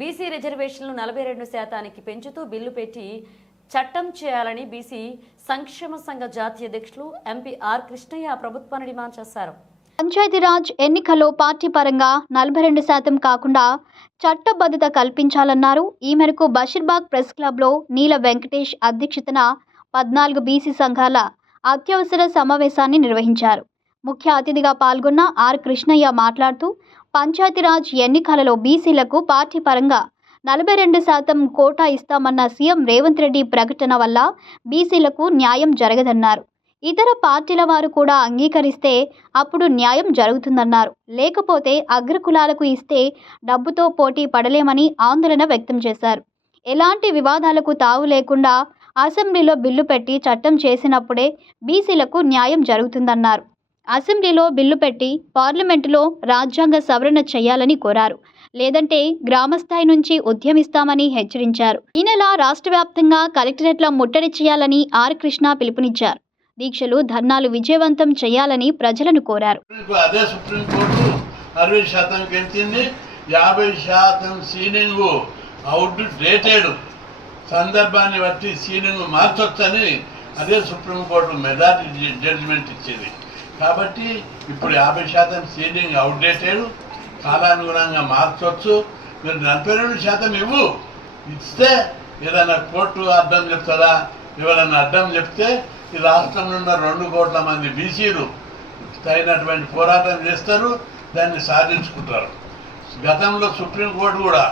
BC రిజర్వేషన్లు నలభై రెండు శాతానికి పెంచుతూ బిల్లు పెట్టి చట్టం చేయాలని బీసీ సంక్షేమ సంఘ జాతీయ అధ్యక్షులు ఎంపీ ఆర్ కృష్ణయ్య ప్రభుత్వాన్ని డిమాండ్ చేశారు. పంచాయతీరాజ్ ఎన్నికల్లో పార్టీ పరంగా నలభై రెండు శాతం కాకుండా చట్టబద్ధత కల్పించాలన్నారు. ఈ మేరకు బషీర్బాగ్ ప్రెస్ క్లబ్లో నీల వెంకటేష్ అధ్యక్షతన పద్నాలుగు బీసీ సంఘాల అత్యవసర సమావేశాన్ని నిర్వహించారు. ముఖ్య అతిథిగా పాల్గొన్న ఆర్ కృష్ణయ్య మాట్లాడుతూ పంచాయతీరాజ్ ఎన్నికలలో బీసీలకు పార్టీ పరంగా నలభై రెండు శాతం కోటా ఇస్తామన్న సీఎం రేవంత్ రెడ్డి ప్రకటన వల్ల బీసీలకు న్యాయం జరగదన్నారు. ఇతర పార్టీల వారు కూడా అంగీకరిస్తే అప్పుడు న్యాయం జరుగుతుందన్నారు. లేకపోతే అగ్రకులాలకు ఇస్తే డబ్బుతో పోటీ పడలేమని ఆందోళన వ్యక్తం చేశారు. ఎలాంటి వివాదాలకు తావు లేకుండా అసెంబ్లీలో బిల్లు పెట్టి చట్టం చేసినప్పుడే బీసీలకు న్యాయం జరుగుతుందన్నారు. అసెంబ్లీలో బిల్లు పెట్టి పార్లమెంటులో రాజ్యాంగ సవరణ చేయాలని కోరారు. లేదంటే గ్రామస్థాయి నుంచి ఉద్యమిస్తామని హెచ్చరించారు. ఈ నెల రాష్ట్ర వ్యాప్తంగా కలెక్టరేట్ల ముట్టడి చేయాలని ఆర్. కృష్ణ పిలుపునిచ్చారు. దీక్షలు ధర్నాలు విజయవంతం చేయాలని ప్రజలను కోరారు. అదే సుప్రీంకోర్టు అరవై శాతం పెంచింది యాభై శాతం సీలింగ్ అవుట్ డేటెడ్ సందర్భాన్ని బట్టి సీలింగ్ మార్చొచ్చని అదే సుప్రీంకోర్టు మెజారిటీ జడ్జిమెంట్ ఇచ్చింది. కాబట్టి ఇప్పుడు యాభై శాతం సీలింగ్ అవుట్డేటెడ్ కాలానుగుణంగా మార్చవచ్చు మీరు నలభై రెండు శాతం ఇవ్వు. ఇస్తే ఏదైనా కోర్టు అడ్డం చెప్తారా? ఎవరైనా అడ్డం చెప్తే ఈ రాష్ట్రంలో ఉన్న రెండు కోట్ల మంది బీసీలు తగినటువంటి పోరాటం చేస్తారు దాన్ని సాధించుకుంటారు. గతంలో సుప్రీంకోర్టు కూడా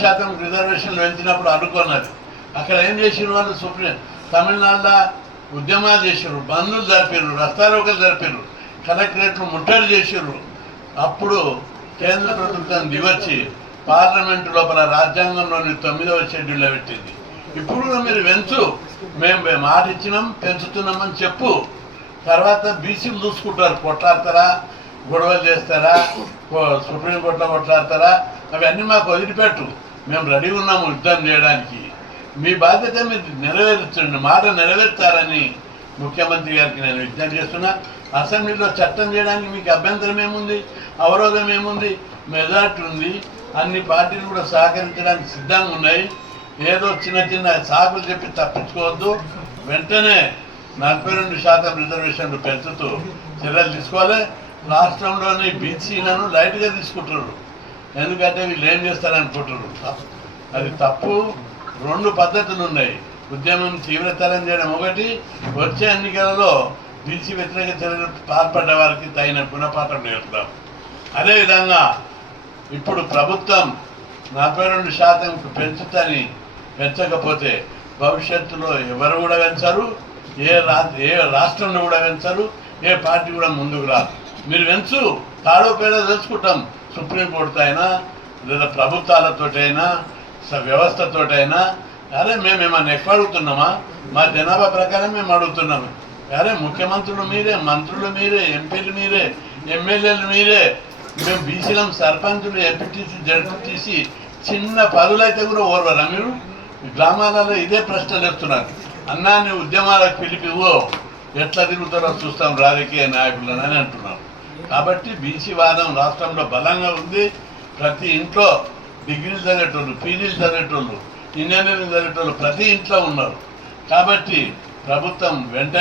శాతం రిజర్వేషన్లు పెంచినప్పుడు అనుకున్నది. అక్కడ ఏం చేసిన వాళ్ళు సుప్రీం తమిళనాడులో ఉద్యమాలు చేసారు బంధులు జరిపారు రస్తారోకలు జరిపారు కలెక్టరేట్లు ముట్టడి చేసారు అప్పుడు కేంద్ర ప్రభుత్వం దివచ్చి పార్లమెంట్ లోపల రాజ్యాంగంలోని తొమ్మిదవ షెడ్యూల్లో పెట్టింది. ఇప్పుడు కూడా మీరు పెంచు మేము మేము మాట ఇచ్చినాం పెంచుతున్నామని చెప్పు. తర్వాత బీసీలు చూసుకుంటారు కొట్లాడతారా గొడవలు చేస్తారా సుప్రీంకోర్టులో కొట్లాడతారా అవన్నీ మాకు వదిలిపెట్టు. మేము రెడీ ఉన్నాము యుద్ధం చేయడానికి. మీ బాధ్యత మీరు నెరవేర్చండి. మాట నెరవేర్చాలని ముఖ్యమంత్రి గారికి నేను విజ్ఞప్తి చేస్తున్నా. అసెంబ్లీలో చట్టం చేయడానికి మీకు అభ్యంతరం ఏముంది? అవరోధం ఏముంది? మెజార్టీ ఉంది. అన్ని పార్టీలు కూడా సహకరించడానికి సిద్ధంగా ఉన్నాయి. ఏదో చిన్న చిన్న సాకులు చెప్పి తప్పించుకోవద్దు. వెంటనే నలభై రెండు శాతం రిజర్వేషన్లు పెంచుతూ చర్యలు తీసుకోవాలి. రాష్ట్రంలోని బీసీలను లైట్గా తీసుకుంటున్నారు. ఎందుకంటే వీళ్ళు ఏం చేస్తారనుకుంటున్నారు అది తప్పు. రెండు పద్ధతులు ఉన్నాయి. ఉద్యమం తీవ్రతరం చేయడం ఒకటి వచ్చే ఎన్నికలలో నిలిచి వ్యతిరేక చర్యలు పాల్పడ్డ వారికి తగిన గుణపాఠం నేర్పుతాం అదేవిధంగా ఇప్పుడు ప్రభుత్వం నలభై రెండు శాతం పెంచుతని పెంచకపోతే భవిష్యత్తులో ఎవరు కూడా పెంచరు ఏ రా ఏ రాష్ట్రంలో కూడా పెంచరు ఏ పార్టీ కూడా ముందుకు రాదు. మీరు పెంచు తాడో పేడో తెలుసుకుంటాం. సుప్రీంకోర్టుతో అయినా లేదా ప్రభుత్వాలతోటైనా వ్యవస్థతోటైనా అరే మేము ఏమన్నా ఎక్కువ అడుగుతున్నామా? మా జనాభా ప్రకారం మేము అడుగుతున్నాము. అరే ముఖ్యమంత్రులు మీరే మంత్రులు మీరే ఎంపీలు మీరే ఎమ్మెల్యేలు మీరే మేము బీసీలం సర్పంచులు ఎంపీటీసీ జడ్పీటీసీ చిన్న పనులైతే కూడా ఓర్వరా మీరు? గ్రామాలలో ఇదే ప్రశ్నలు ఎత్తున్నారు అన్నాన్ని ఉద్యమాలకు పిలిపివో ఎట్లా తిరుగుతారో చూస్తాం రాజకీయ నాయకులను అని అంటున్నారు. కాబట్టి బీసీ వాదం రాష్ట్రంలో బలంగా ఉంది. ప్రతి ఇంట్లో డిగ్రీలు చదివేటోళ్ళు పీజీలు చదివేటోళ్ళు ఇంజనీరింగ్ చదివేటోళ్ళు ప్రతి ఇంట్లో ఉన్నారు. కాబట్టి ప్రభుత్వం వెంటనే